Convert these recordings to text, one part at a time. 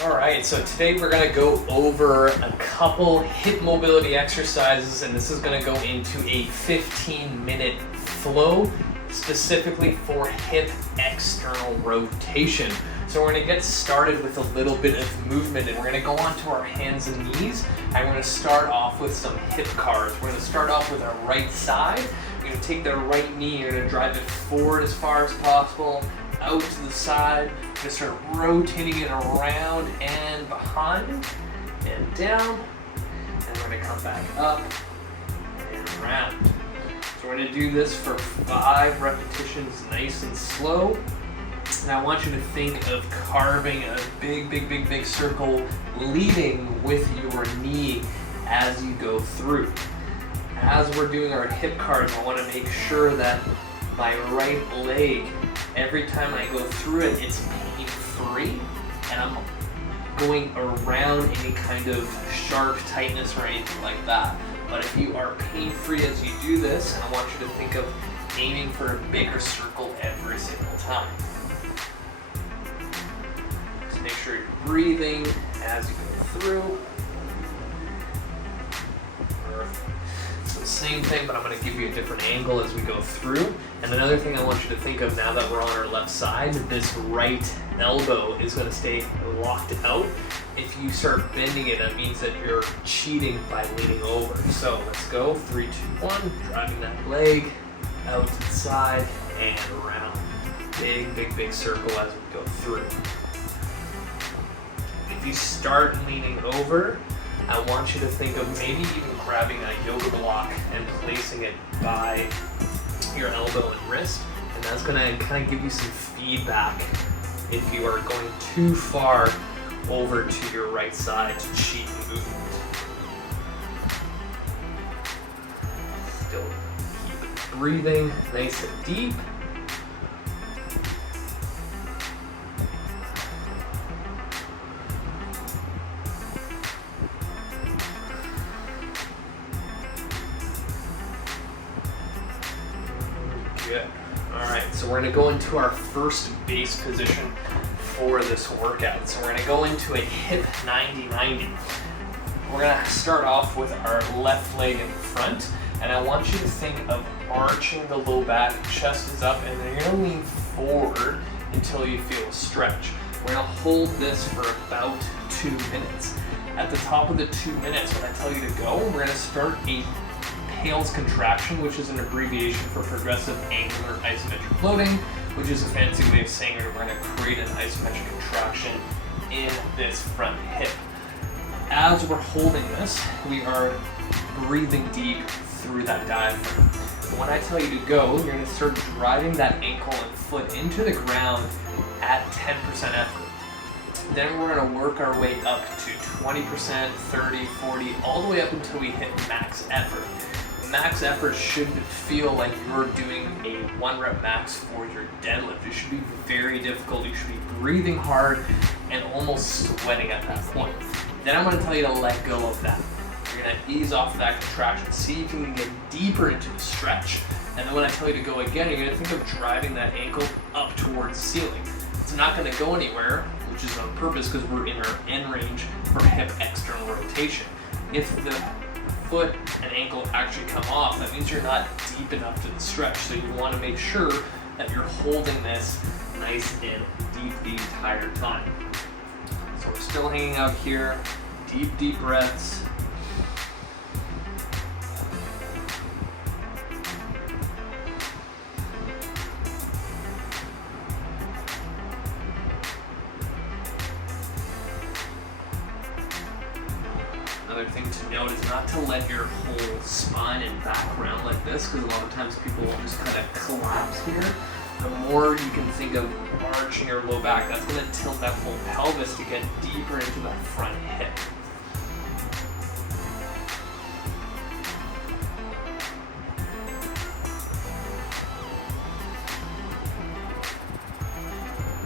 All right, so today we're gonna go over a couple hip mobility exercises, and this is gonna go into a 15-minute flow specifically for hip external rotation. So we're gonna get started with a little bit of movement, and we're gonna go onto our hands and knees, and we're gonna start off with some hip cars. We're gonna start off with our right side. You're gonna take the right knee, you're gonna drive it forward as far as possible, out to the side. You're gonna start rotating it around and behind and down, and we're gonna come back up and around. So we're gonna do this for 5 repetitions, nice and slow. And I want you to think of carving a big circle leading with your knee as you go through. As we're doing our hip cars, I want to make sure that my right leg, every time I go through it, it's pain-free, and I'm going around any kind of sharp tightness or anything like that. But if you are pain-free as you do this, I want you to think of aiming for a bigger circle every single time. Just make sure you're breathing as you go through. So same thing, but I'm going to give you a different angle as we go through. And another thing I want you to think of now that we're on our left side, this right elbow is going to stay locked out. If you start bending it, that means that you're cheating by leaning over. So let's go, 3, 2, 1, driving that leg out to the side and around. Big circle as we go through. If you start leaning over, I want you to think of maybe even grabbing a yoga block and placing it by your elbow and wrist, and that's going to kind of give you some feedback if you are going too far over to your right side to cheat the movement. Still keep breathing nice and deep. Good. All right, so we're gonna go into our first base position for this workout. So we're gonna go into a hip 90-90. We're gonna start off with our left leg in front, and I want you to think of arching the low back, chest is up, and then you're gonna lean forward until you feel a stretch. We're gonna hold this for about 2 minutes. At the top of the 2 minutes, when I tell you to go, we're gonna start a PAILs contraction, which is an abbreviation for progressive angular isometric loading, which is a fancy way of saying we're going to create an isometric contraction in this front hip. As we're holding this, we are breathing deep through that diaphragm. When I tell you to go, you're going to start driving that ankle and foot into the ground at 10% effort. Then we're going to work our way up to 20%, 30, 40, all the way up until we hit max effort. Max effort should feel like you're doing a 1 rep max for your deadlift. It should be very difficult. You should be breathing hard and almost sweating at that point. Then I'm going to tell you to let go of that. You're going to ease off that contraction. See if you can get deeper into the stretch. And then when I tell you to go again, you're going to think of driving that ankle up towards the ceiling. It's not going to go anywhere, which is on purpose because we're in our end range for hip external rotation. If the foot and ankle actually come off, that means you're not deep enough to the stretch. So you want to make sure that you're holding this nice and deep the entire time. So we're still hanging out here, deep breaths. Another thing to note is not to let your whole spine and back round like this, because a lot of times people will just kind of collapse here. The more you can think of arching your low back, that's going to tilt that whole pelvis to get deeper into that front hip.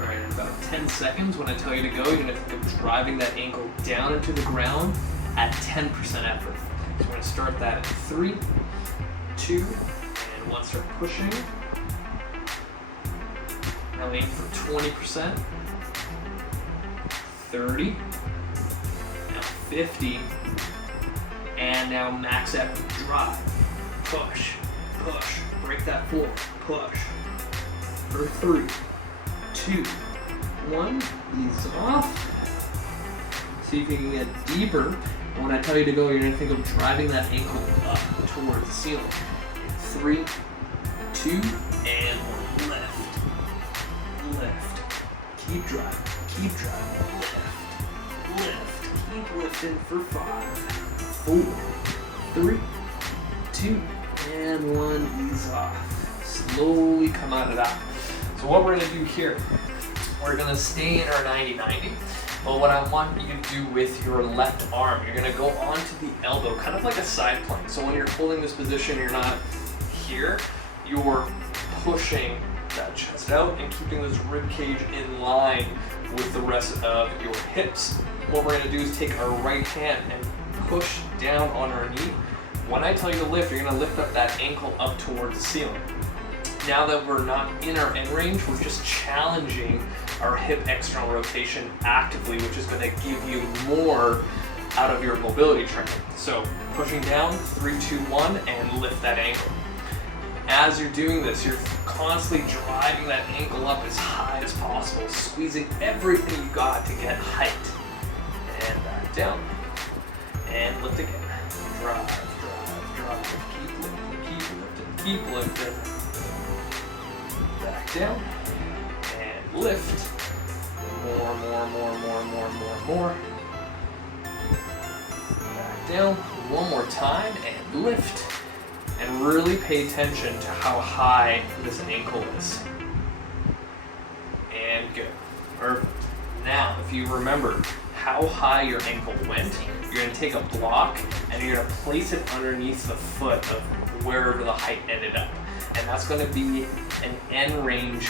All right, in about 10 seconds, when I tell you to go, you're going to think of driving that ankle down into the ground at 10% effort. So we're going to start that at 3, 2, and 1, start pushing. Now aim for 20%, 30, now 50, and now max out, drive, push, push, break that floor, push, for 3, 2, 1, ease off. See if you can get deeper. And when I tell you to go, you're gonna think of driving that ankle up towards the ceiling. 3, 2, and 1, lift, lift, keep driving, lift, keep lifting for 5, 4, 3, 2, and 1, ease off. Slowly come out of that. So what we're gonna do here, we're gonna stay in our 90-90, but what I want you to do with your left arm, you're gonna go onto the elbow, kind of like a side plank. So when you're holding this position, you're not here, you're pushing that chest out and keeping this rib cage in line with the rest of your hips. What we're gonna do is take our right hand and push down on our knee. When I tell you to lift, you're gonna lift up that ankle up towards the ceiling. Now that we're not in our end range, we're just challenging our hip external rotation actively, which is gonna give you more out of your mobility training. So pushing down, 3, 2, 1, and lift that ankle. As you're doing this, you're constantly driving that ankle up as high as possible, squeezing everything you got to get height. And back down, and lift again. Drive, drive, drive, keep lifting, back down, and lift. More. Back down, one more time, and lift. And really pay attention to how high this ankle is. And good. Perfect. Now, if you remember how high your ankle went, you're gonna take a block and you're gonna place it underneath the foot of wherever the height ended up. And that's gonna be an end range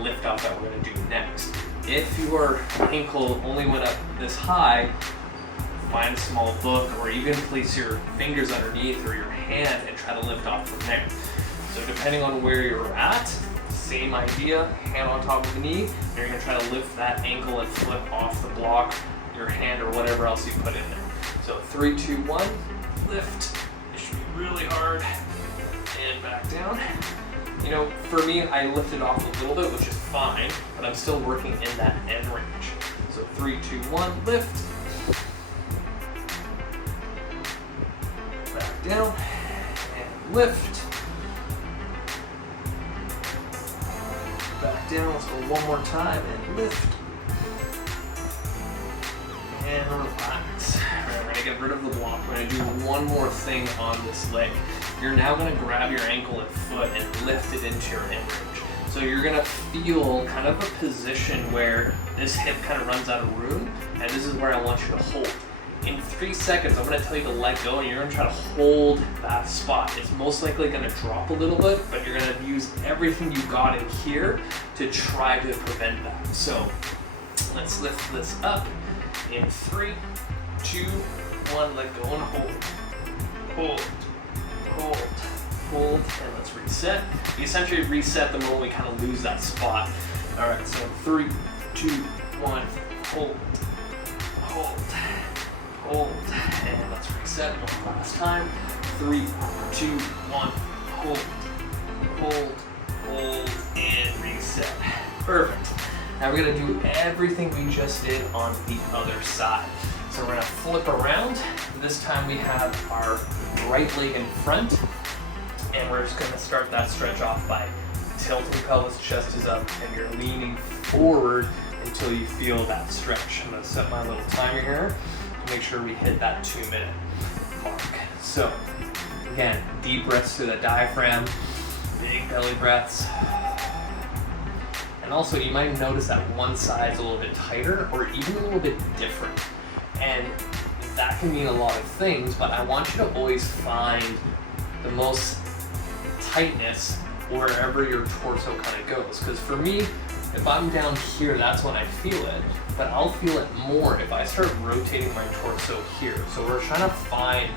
lift off that we're gonna do next. If your ankle only went up this high, find a small book or even place your fingers underneath or your hand and try to lift off from there. So depending on where you're at, same idea, hand on top of the knee, and you're gonna try to lift that ankle and foot off the block, your hand or whatever else you put in there. So 3, 2, 1, lift. It should be really hard. And back down. You know, for me, I lifted off a little bit, which is fine, but I'm still working in that end range. So 3, 2, 1, lift. Back down, and lift. Back down, let's go one more time, and lift. And relax. All right, we're gonna get rid of the block. We're gonna do one more thing on this leg. You're now gonna grab your ankle and foot and lift it into your end range. So you're gonna feel kind of a position where this hip kind of runs out of room, and this is where I want you to hold. In 3 seconds, I'm gonna tell you to let go, and you're gonna try to hold that spot. It's most likely gonna drop a little bit, but you're gonna use everything you got in here to try to prevent that. So let's lift this up in 3, 2, 1, let go and hold. Hold, hold, hold, and let's reset. We essentially reset the moment we kind of lose that spot. All right, so 3, 2, 1, hold, hold, hold, and let's reset one last time. 3, 2, 1, hold, hold, hold, and reset. Perfect. Now we're gonna do everything we just did on the other side. So we're gonna flip around. This time we have our right leg in front, and we're just gonna start that stretch off by tilting pelvis, chest is up, and you're leaning forward until you feel that stretch. I'm gonna set my little timer here to make sure we hit that 2-minute mark. So again, deep breaths through the diaphragm, big belly breaths. And also you might notice that one side's a little bit tighter or even a little bit different. And that can mean a lot of things, but I want you to always find the most tightness wherever your torso kind of goes. Because for me, if I'm down here, that's when I feel it, but I'll feel it more if I start rotating my torso here. So we're trying to find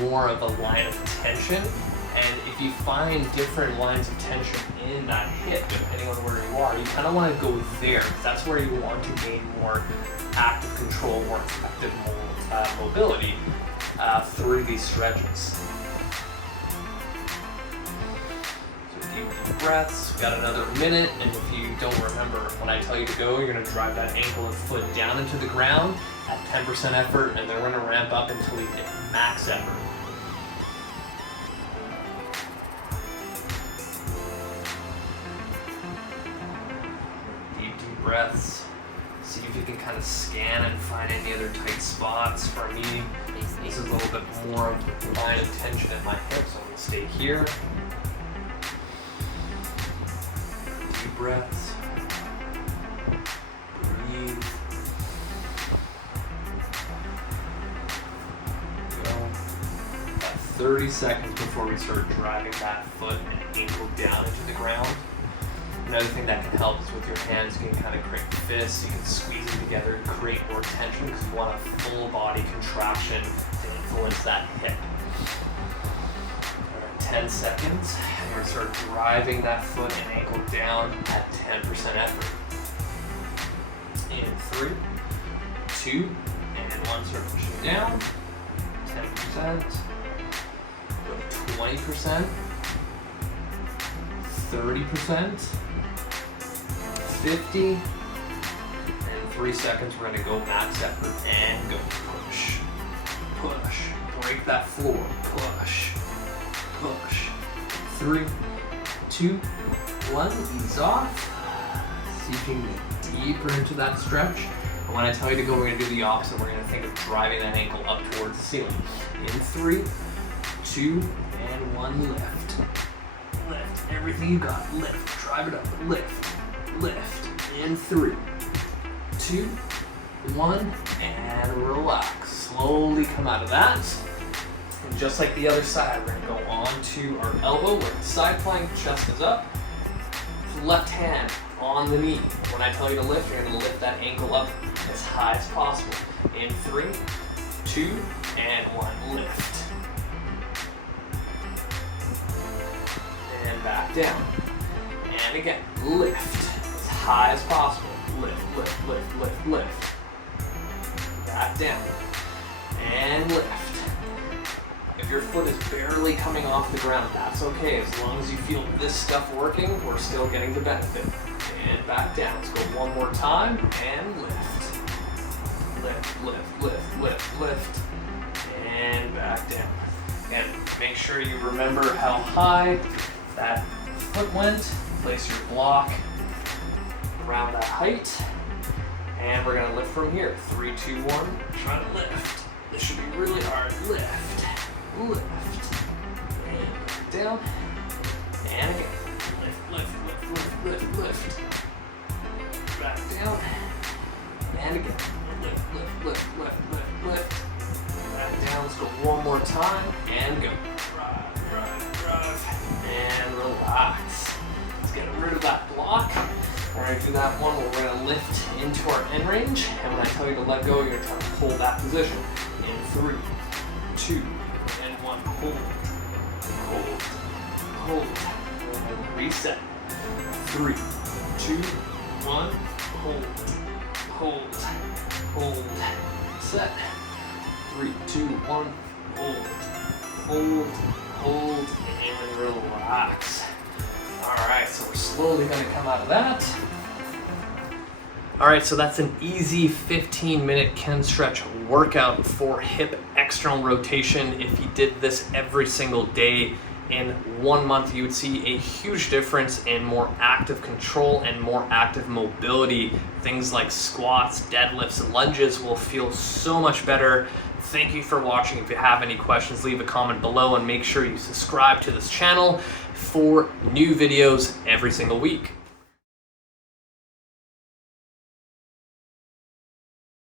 more of a line of tension And if you find different lines of tension in that hip, depending on where you are, you kind of want to go there, because that's where you want to gain more active control, more effective mobility through these stretches. So deep breaths. We've got another minute, and if you don't remember, when I tell you to go, you're going to drive that ankle and foot down into the ground at 10% effort, and then we're going to ramp up until you hit max effort. Deep breaths. See if you can kind of scan and find any other tight spots. For me, this is a little bit more of the line of tension in my hip, so I'm going to stay here. Deep breaths. Breathe. Go. About 30 seconds before we start driving that foot and ankle down into the ground. Another thing that can help is with your hands, you can kind of create fists, you can squeeze them together and create more tension because you want a full body contraction to influence that hip. 10 seconds, and we're going to start driving that foot and ankle down at 10% effort. In 3, 2, and 1, start pushing down, 10%, go to 20%, 30%, 50, and 3 seconds, we're going to go max effort and go push, push, break that floor, push, push, 3, 2, 1, ease off, see if you can get deeper into that stretch, and when I tell you to go, we're going to do the opposite, we're going to think of driving that ankle up towards the ceiling, in 3, 2, and 1, lift, lift, everything you got, lift, drive it up, lift, lift, in 3, 2, 1, and relax. Slowly come out of that. And just like the other side, we're going to go on to our elbow, where the side plank, chest is up. Left hand on the knee. When I tell you to lift, you're going to lift that ankle up as high as possible. In 3, 2, and 1, lift. And back down. And again, lift. High as possible. Lift, lift, lift, lift, lift. Back down. And lift. If your foot is barely coming off the ground, that's okay. As long as you feel this stuff working, we're still getting the benefit. And back down. Let's go one more time. And lift. Lift, lift, lift, lift, lift. And back down. And make sure you remember how high that foot went. Place your block around that height, and we're going to lift from here. 3, 2, 1, try to lift. This should be really hard. Lift, lift, and back down, and again. Lift, lift, lift, lift, lift, lift. Back down, and again. Lift, lift, lift, lift, lift, lift. Back down. Let's go one more time, and go. Drive, drive, drive, and relax. Let's get rid of that block. We're going to do that one where we're going to lift into our end range, and when I tell you to let go, you're going to try to hold that position. In 3, 2, and 1, hold, hold, hold, and reset. 3, 2, 1, hold, hold, hold, set. 3, 2, 1, hold, hold, hold, and relax. Alright, so we're slowly going to come out of that. Alright, so that's an easy 15-minute Kinstretch workout for hip external rotation. If you did this every single day in 1 month, you would see a huge difference in more active control and more active mobility. Things like squats, deadlifts, lunges will feel so much better. Thank you for watching. If you have any questions, leave a comment below and make sure you subscribe to this channel for new videos every single week.